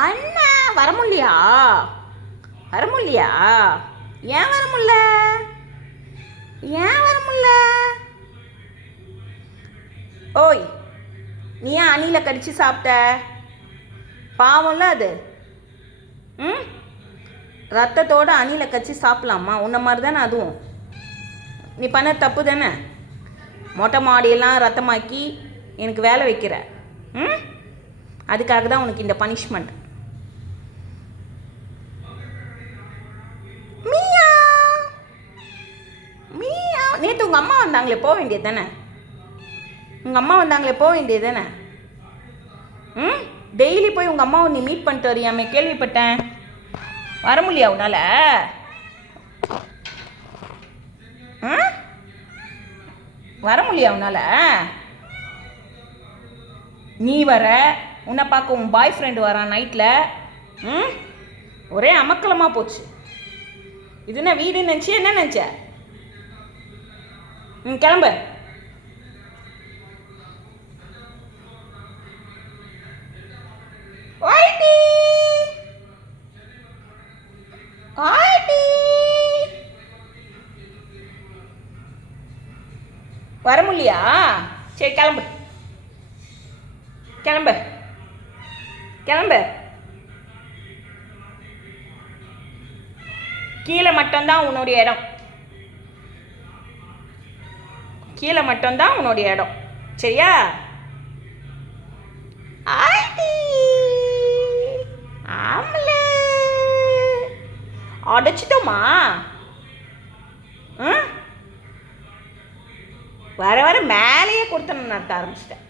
அண்ணா வர முடியா? வர முடியா? ஏன் வர முடியல? ஏன் வர முடியல? ஓய், நீ ஏன் அணிலை கடிச்சு சாப்பிட்ட? பாவம்ல அது. ம், ரத்தத்தோடு அணிலை கடிச்சு சாப்பிடலாமா? உன்ன மாதிரி தானே அதுவும். நீ பண்ண தப்பு தானே. மொட்டை மாடியெல்லாம் ரத்தமாக்கி எனக்கு வேலை வைக்கிற. ம், அதுக்காக தான் உனக்கு இந்த பனிஷ்மெண்ட். மீயா மீயா, நேற்று உங்கள் அம்மா வந்தாங்களே, போக வேண்டியது தானே? உங்கள் அம்மா வந்தாங்களே, போக வேண்டியது தானே? ம், டெய்லி போய் உங்கள் அம்மாவை நீ மீட் பண்ணிட்டு வரியாமே, கேள்விப்பட்டேன். வர முடியா உன்னால்? வர முடியா உன்னால்? நீ வர, உன்னை பார்க்க உன் பாய் ஃப்ரெண்டு வரான் நைட்டில். ம், ஒரே அமக்கலமாக போச்சு. இது என்ன வீடுன்னு நினச்சி என்ன நினச்ச? ம், கிளம்பு. வர முடியா? சரி, கிளம்பு கிளம்பு கிளம்பு. கீழே மட்டும்தான் உன்னுடைய இடம். கீழே மட்டும்தான் உன்னுடைய இடம், சரியா? ஆமல அடைச்சிட்டோமா? வர வர மேலேயே கொடுத்தணும் நடத்த ஆரம்பிச்சிட்டேன்.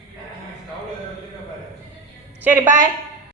சரி, பாய்.